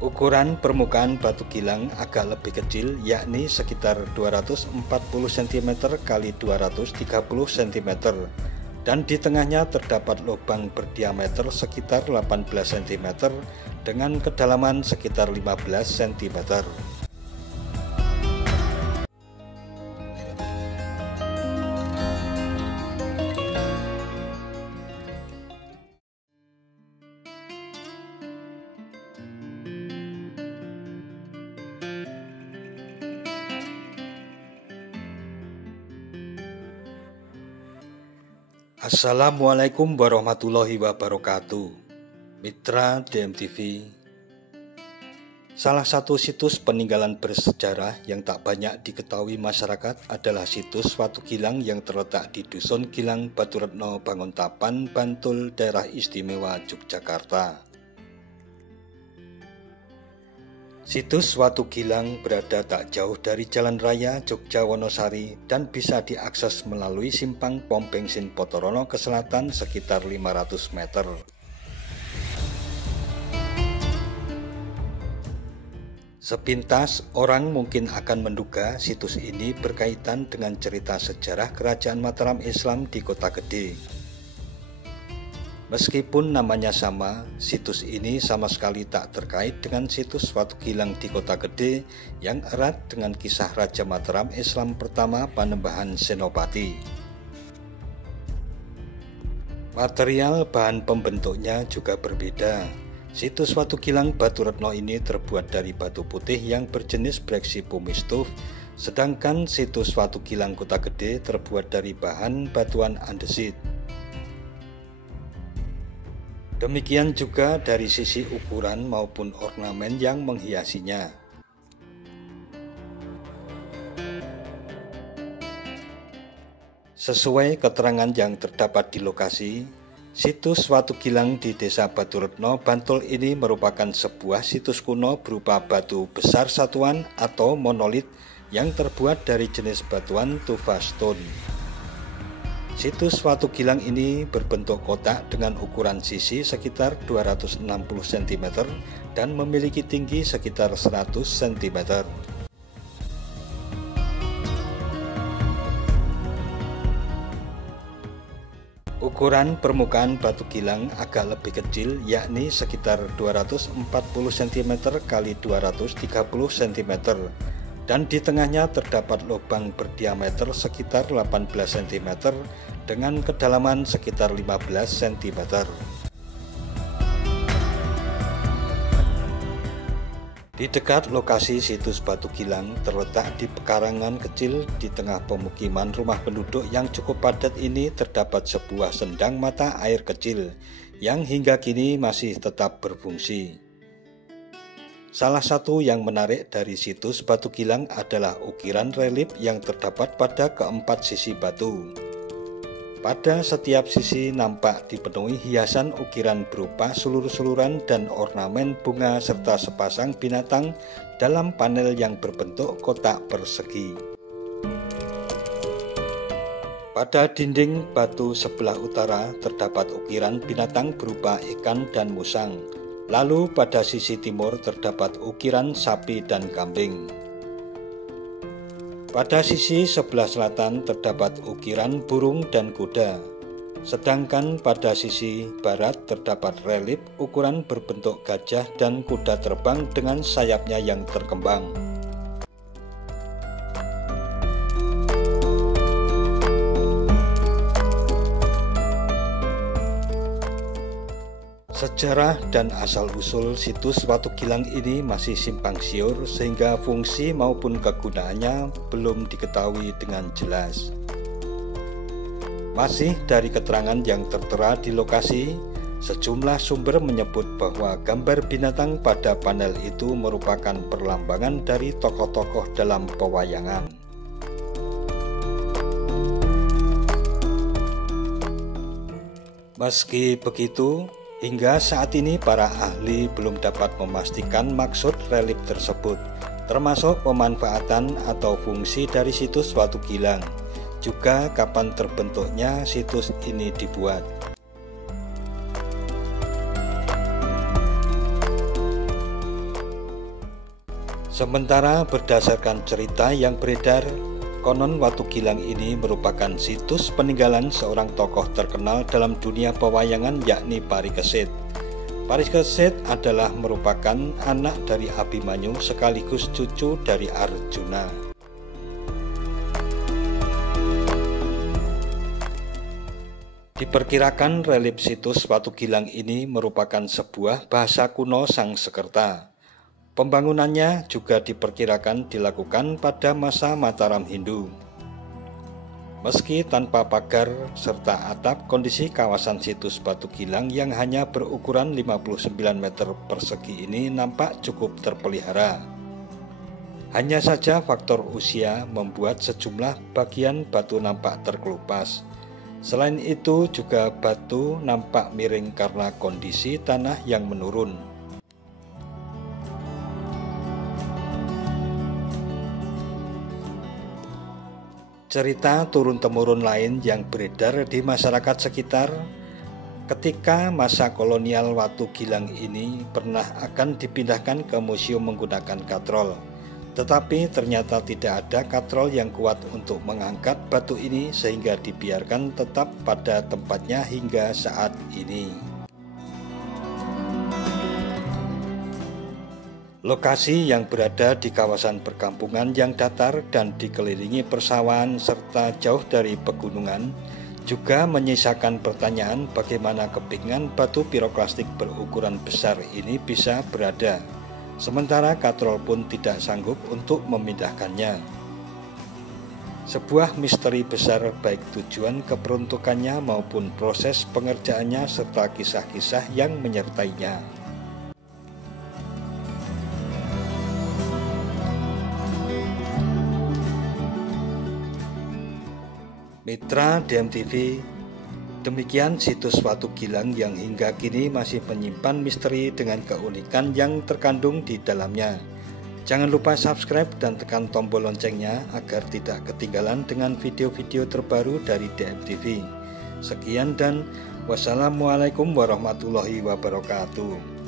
Ukuran permukaan batu kilang agak lebih kecil, yakni sekitar 240 cm x 230 cm, dan di tengahnya terdapat lubang berdiameter sekitar 18 cm dengan kedalaman sekitar 15 cm. Assalamualaikum warahmatullahi wabarakatuh. Mitra DMTV. Salah satu situs peninggalan bersejarah yang tak banyak diketahui masyarakat adalah situs Watu Gilang yang terletak di Dusun Gilang, Baturetno, Banguntapan, Bantul, Daerah Istimewa Yogyakarta. Situs Watu Gilang berada tak jauh dari Jalan Raya Jogja Wonosari dan bisa diakses melalui simpang pom bensin Potorono ke selatan sekitar 500 meter. Sepintas orang mungkin akan menduga situs ini berkaitan dengan cerita sejarah Kerajaan Mataram Islam di Kota Gede. Meskipun namanya sama, situs ini sama sekali tak terkait dengan situs Watu Gilang di Kota Gede yang erat dengan kisah Raja Mataram Islam pertama Panembahan Senopati. Material bahan pembentuknya juga berbeda. Situs Watu Gilang Baturetno ini terbuat dari batu putih yang berjenis breksi pumistuf, sedangkan situs Watu Gilang Kota Gede terbuat dari bahan batuan andesit. Demikian juga dari sisi ukuran maupun ornamen yang menghiasinya. Sesuai keterangan yang terdapat di lokasi, situs Watu Gilang di Desa Baturetno, Bantul ini merupakan sebuah situs kuno berupa batu besar satuan atau monolit yang terbuat dari jenis batuan tufa stone. Situs Watu Gilang ini berbentuk kotak dengan ukuran sisi sekitar 260 cm dan memiliki tinggi sekitar 100 cm. Ukuran permukaan batu gilang agak lebih kecil, yakni sekitar 240 cm x 230 cm. Dan di tengahnya terdapat lubang berdiameter sekitar 18 cm dengan kedalaman sekitar 15 cm. Di dekat lokasi situs Watu Gilang terletak di pekarangan kecil di tengah pemukiman rumah penduduk yang cukup padat ini terdapat sebuah sendang mata air kecil yang hingga kini masih tetap berfungsi. Salah satu yang menarik dari situs Watu Gilang adalah ukiran relief yang terdapat pada keempat sisi batu. Pada setiap sisi nampak dipenuhi hiasan ukiran berupa sulur-suluran dan ornamen bunga serta sepasang binatang dalam panel yang berbentuk kotak persegi. Pada dinding batu sebelah utara terdapat ukiran binatang berupa ikan dan musang. Lalu pada sisi timur terdapat ukiran sapi dan kambing. Pada sisi sebelah selatan terdapat ukiran burung dan kuda. Sedangkan pada sisi barat terdapat relief ukuran berbentuk gajah dan kuda terbang dengan sayapnya yang terkembang. Sejarah dan asal-usul situs Watu Gilang ini masih simpang siur sehingga fungsi maupun kegunaannya belum diketahui dengan jelas. Masih dari keterangan yang tertera di lokasi, sejumlah sumber menyebut bahwa gambar binatang pada panel itu merupakan perlambangan dari tokoh-tokoh dalam pewayangan. Meski begitu, hingga saat ini para ahli belum dapat memastikan maksud relief tersebut, termasuk pemanfaatan atau fungsi dari situs Watu Gilang, juga kapan terbentuknya situs ini dibuat. Sementara berdasarkan cerita yang beredar, konon Watu Gilang ini merupakan situs peninggalan seorang tokoh terkenal dalam dunia pewayangan, yakni Parikesit. Parikesit adalah merupakan anak dari Abimanyu sekaligus cucu dari Arjuna. Diperkirakan relief situs Watu Gilang ini merupakan sebuah bahasa kuno Sangsekerta. Pembangunannya juga diperkirakan dilakukan pada masa Mataram Hindu. Meski tanpa pagar serta atap, kondisi kawasan situs Watu Gilang yang hanya berukuran 59 meter persegi ini nampak cukup terpelihara. Hanya saja faktor usia membuat sejumlah bagian batu nampak terkelupas. Selain itu juga batu nampak miring karena kondisi tanah yang menurun. Cerita turun-temurun lain yang beredar di masyarakat sekitar, ketika masa kolonial Watu Gilang ini pernah akan dipindahkan ke museum menggunakan katrol. Tetapi ternyata tidak ada katrol yang kuat untuk mengangkat batu ini sehingga dibiarkan tetap pada tempatnya hingga saat ini. Lokasi yang berada di kawasan perkampungan yang datar dan dikelilingi persawahan serta jauh dari pegunungan juga menyisakan pertanyaan bagaimana kepingan batu piroklastik berukuran besar ini bisa berada, sementara katrol pun tidak sanggup untuk memindahkannya. Sebuah misteri besar baik tujuan keperuntukannya maupun proses pengerjaannya serta kisah-kisah yang menyertainya. Mitra DMTV, demikian situs Watu Gilang yang hingga kini masih menyimpan misteri dengan keunikan yang terkandung di dalamnya. Jangan lupa subscribe dan tekan tombol loncengnya agar tidak ketinggalan dengan video-video terbaru dari DMTV. Sekian dan wassalamualaikum warahmatullahi wabarakatuh.